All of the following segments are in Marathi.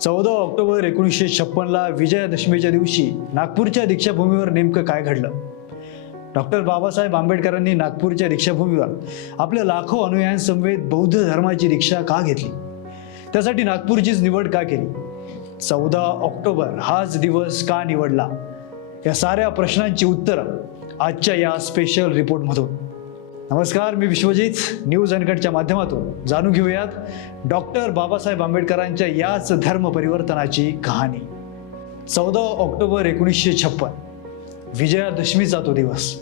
चौदा ऑक्टोबर एकोणीसशे छप्पनला विजयादशमीच्या दिवशी नागपूरच्या दीक्षाभूमीवर नेमकं काय घडलं? डॉक्टर बाबासाहेब आंबेडकरांनी नागपूरच्या दीक्षाभूमीवर आपल्या लाखो अनुयायांसमवेत बौद्ध धर्माची दीक्षा का घेतली? त्यासाठी नागपूरचीच निवड का केली? चौदा ऑक्टोबर हाच दिवस का निवडला? या साऱ्या प्रश्नांची उत्तरं आजच्या या स्पेशल रिपोर्टमधून नमस्कार मी विश्वजित न्यूज अनकटच्या माध्यमातून जाणून घेऊयात डॉक्टर बाबासाहेब आंबेडकरांच्या याच धर्म परिवर्तनाची कहाणी. चौदा ऑक्टोबर एकोणीसशे छप्पन विजयादशमीचा तो दिवस.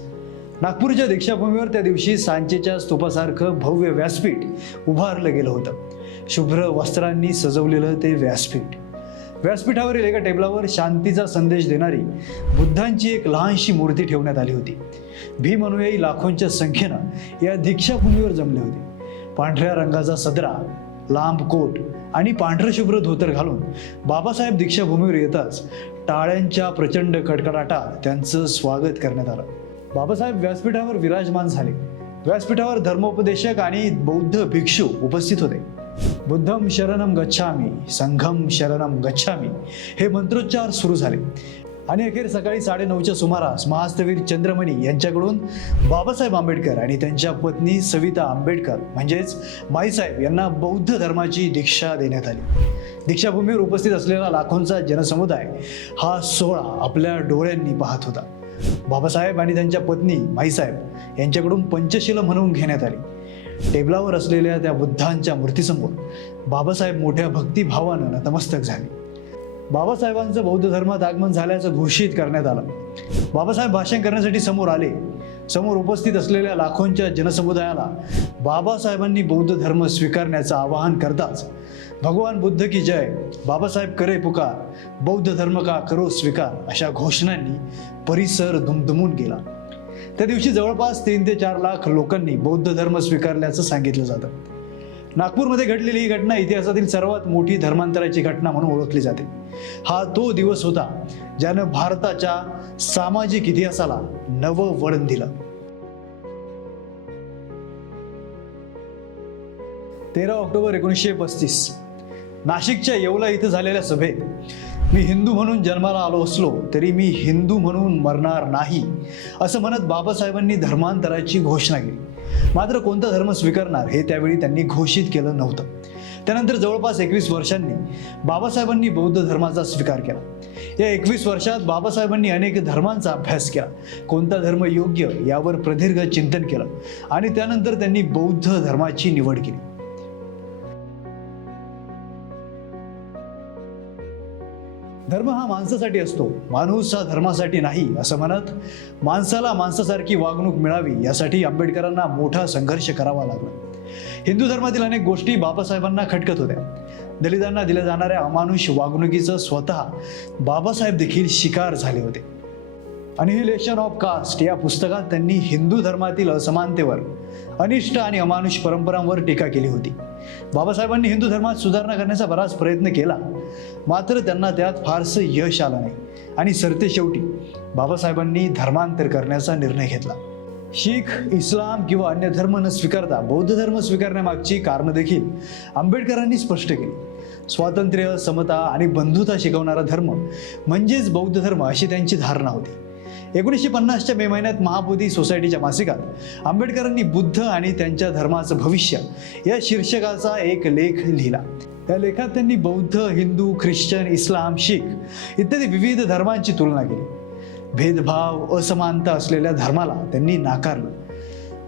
नागपूरच्या दीक्षाभूमीवर त्या दिवशी सांचेच्या स्तूपासारखं भव्य व्यासपीठ उभारलं गेलं होतं. शुभ्र वस्त्रांनी सजवलेलं ते व्यासपीठ. व्यासपीठावरील एका टेबलावर शांतीचा संदेश देणारी बुद्धांची एक लहानशी मूर्ती ठेवण्यात आली होती. भीम अनुयायी लाखोंच्या संख्येनं या दीक्षाभूमीवर जमले होते. पांढऱ्या रंगाचा सदरा लांब कोट आणि पांढरं शुभ्र धोतर घालून बाबासाहेब दीक्षाभूमीवर येताच टाळ्यांच्या प्रचंड कडकडाटात त्यांचं स्वागत करण्यात आलं. बाबासाहेब व्यासपीठावर विराजमान झाले. व्यासपीठावर धर्मोपदेशक आणि बौद्ध भिक्षू उपस्थित होते. बुद्धम शरणम गच्छामी संघम शरणम गच्छामी. हे मंत्रोच्चार सुरू झाले. आणि अखेर सकाळी साडेनऊच्या सुमारास महास्तवीर चंद्रमणी यांच्याकडून बाबासाहेब आंबेडकर आणि त्यांच्या पत्नी सविता आंबेडकर म्हणजेच माईसाहेब यांना बौद्ध धर्माची दीक्षा देण्यात आली. दीक्षाभूमीवर उपस्थित असलेला लाखोंचा जनसमुदाय हा सोहळा आपल्या डोळ्यांनी पाहत होता. बाबासाहेब आणि त्यांच्या पत्नी माईसाहेब यांच्याकडून पंचशील म्हणून घेण्यात आली. टेबलावर असलेल्या त्या बुद्धांच्या मूर्तीसमोर बाबासाहेब मोठ्या भक्तिभावानं नतमस्तक झाले. बाबासाहेबांचं बौद्ध धर्मात आगमन झाल्याचं घोषित करण्यात आलं. बाबासाहेब भाषण करण्यासाठी समोर आले. समोर उपस्थित असलेल्या लाखोंच्या जनसमुदायाला बाबासाहेबांनी बौद्ध धर्म स्वीकारण्याचं आवाहन करताच भगवान बुद्ध की जय बाबासाहेब करे पुकार बौद्ध धर्म का करो स्वीकार अशा घोषणांनी परिसर दुमदुमून गेला. त्या दिवशी जवळपास तीन ते चार लाख लोकांनी बौद्ध धर्म स्वीकारल्याचं सांगितलं जातं. नागपूरमध्ये घडलेली ही घटना इतिहासातील सर्वात मोठी धर्मांतराची घटना म्हणून ओळखली जाते. हा तो दिवस होता ज्यानं भारताच्या सामाजिक इतिहासाला नवं वळण दिलं. तेरा ऑक्टोबर एकोणीसशे पस्तीस. नाशिकच्या येवला इथं झालेल्या सभेत मी हिंदू म्हणून जन्माला आलो असलो तरी मी हिंदू म्हणून मरणार नाही असं म्हणत बाबासाहेबांनी धर्मांतराची घोषणा केली. मात्र कोणता धर्म स्वीकारणार हे त्यावेळी त्यांनी घोषित केलं नव्हतं. त्यानंतर जवळपास एकवीस वर्षांनी बाबासाहेबांनी बौद्ध धर्माचा स्वीकार केला. या एकवीस वर्षात बाबासाहेबांनी अनेक धर्मांचा अभ्यास केला. कोणता धर्म योग्य यावर प्रदीर्घ चिंतन केलं आणि त्यानंतर त्यांनी बौद्ध धर्माची निवड केली. धर्म हा माणसासाठी असतो. माणूस हा धर्मासाठी नाही असं म्हणत माणसाला माणसासारखी वागणूक मिळावी यासाठी आंबेडकरांना मोठा संघर्ष करावा लागला. हिंदू धर्मातील अनेक गोष्टी बाबासाहेबांना खटकत होत्या. दलितांना दिल्या जाणाऱ्या अमानुष वागणुकीचं स्वतः बाबासाहेब देखील शिकार झाले होते. अनिहिलेशन ऑफ कास्ट या पुस्तकात त्यांनी हिंदू धर्मातील असमानतेवर अनिष्ट आणि अमानुष परंपरांवर टीका केली होती. बाबासाहेबांनी हिंदू धर्मात सुधारणा करण्याचा बराच प्रयत्न केला. मात्र त्यांना त्यात फारसं यश आलं नाही. आणि सरते शेवटी बाबासाहेबांनी धर्मांतर करण्याचा निर्णय घेतला. शीख इस्लाम किंवा अन्य धर्म न स्वीकारता बौद्ध धर्म स्वीकारण्यामागची कारणं देखील आंबेडकरांनी स्पष्ट केली. स्वातंत्र्य समता आणि बंधुता शिकवणारा धर्म म्हणजेच बौद्ध धर्म अशी त्यांची धारणा होती. एकोणीसशे पन्नासच्या मे महिन्यात महाबोधी सोसायटीच्या मासिकात आंबेडकरांनी बुद्ध आणि त्यांच्या धर्माचं भविष्य या शीर्षकाचा एक लेख लिहिला. त्या लेखात त्यांनी बौद्ध हिंदू ख्रिश्चन इस्लाम शीख इत्यादी विविध धर्मांची तुलना केली. भेदभाव असमानता असलेल्या धर्माला त्यांनी नाकारलं.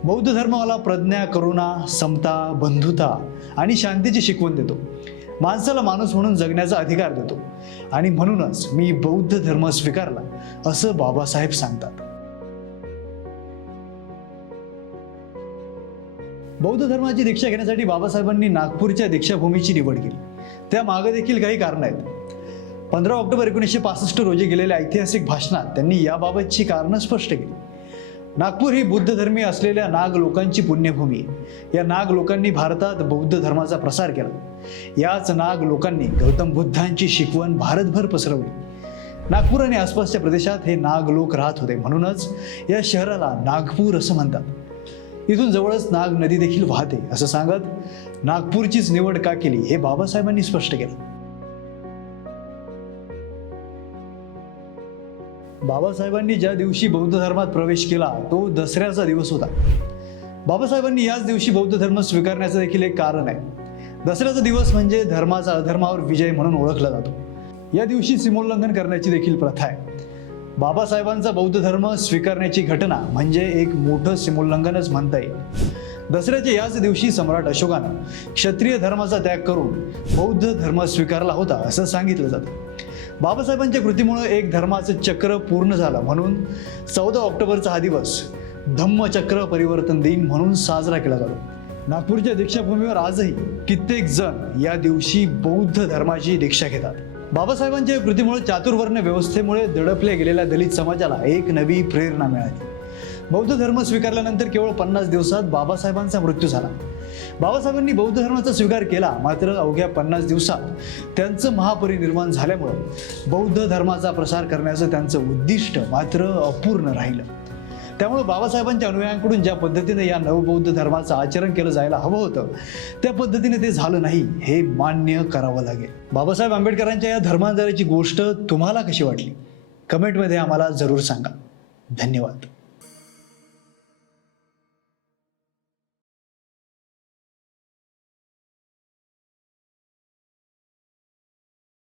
बौद्ध धर्माला प्रज्ञा करुणा समता बंधुता आणि शांतीची शिकवण देतो. माणसाला माणूस म्हणून जगण्याचा अधिकार देतो. आणि म्हणूनच मी बौद्ध धर्म स्वीकारला असं बाबासाहेब सांगतात. बौद्ध धर्माची दीक्षा घेण्यासाठी बाबासाहेबांनी नागपूरच्या दीक्षाभूमीची निवड केली. त्या मागे देखील काही कारण आहेत. पंधरा ऑक्टोबर एकोणीसशे पासष्ट रोजी गेलेल्या ऐतिहासिक भाषणात त्यांनी याबाबतची कारणं स्पष्ट केली. नागपूर ही बुद्ध धर्मी असलेल्या नाग लोकांची पुण्यभूमी. या नाग लोकांनी भारतात बौद्ध धर्माचा प्रसार केला. याच नाग लोकांनी गौतम बुद्धांची शिकवण भारतभर पसरवली. नागपूर आणि आसपासच्या प्रदेशात हे नाग लोक राहत होते. म्हणूनच या शहराला नागपूर असं म्हणतात. इथून जवळच नाग नदी देखील वाहते असं सांगत नागपूरचीच निवड का केली हे बाबासाहेबांनी स्पष्ट केलं. बाबासाहेबांनी ज्या दिवशी बौद्ध धर्मात प्रवेश केला तो दसऱ्याचा दिवस होता. बाबासाहेबांनी याच दिवशी बौद्ध धर्म स्वीकारण्याचं देखील एक कारण आहे. दसऱ्याचा दिवस म्हणजे धर्माचा अधर्मावर विजय म्हणून ओळखला जातो. या दिवशी सीमोल्लंघन करण्याची देखील प्रथा आहे. बाबासाहेबांचा बौद्ध धर्म स्वीकारण्याची घटना म्हणजे एक मोठं सीमोल्लंघनच म्हणता येईल. दसऱ्याच्या याच दिवशी सम्राट अशोकानं क्षत्रिय धर्माचा त्याग करून बौद्ध धर्म स्वीकारला होता असं सांगितलं जातं. बाबासाहेबांच्या कृतीमुळे एक धर्माचं चक्र पूर्ण झालं. म्हणून चौदा ऑक्टोबरचा हा दिवस धम्मचक्र परिवर्तन दिन म्हणून साजरा केला जातो. नागपूरच्या दीक्षाभूमीवर आजही कित्येक जण या दिवशी बौद्ध धर्माची दीक्षा घेतात. बाबासाहेबांच्या कृतीमुळे चातुर्वर्ण व्यवस्थेमुळे दडपल्या गेलेल्या दलित समाजाला एक नवी प्रेरणा मिळाली. बौद्ध धर्म स्वीकारल्यानंतर केवळ पन्नास दिवसात बाबासाहेबांचा मृत्यू झाला. बाबासाहेबांनी बौद्ध धर्माचा स्वीकार केला मात्र अवघ्या पन्नास दिवसात त्यांचं महापरिनिर्वाण झाल्यामुळं बौद्ध धर्माचा प्रसार करण्याचं त्यांचं उद्दिष्ट मात्र अपूर्ण राहिलं. त्यामुळे बाबासाहेबांच्या अनुयायांकडून ज्या पद्धतीने या नवबौद्ध धर्माचं आचरण केलं जायला हवं होतं त्या पद्धतीने ते झालं नाही हे मान्य करावं लागेल. बाबासाहेब आंबेडकरांच्या या धर्मांतराची गोष्ट तुम्हाला कशी वाटली? कमेंटमध्ये आम्हाला जरूर सांगा. धन्यवाद.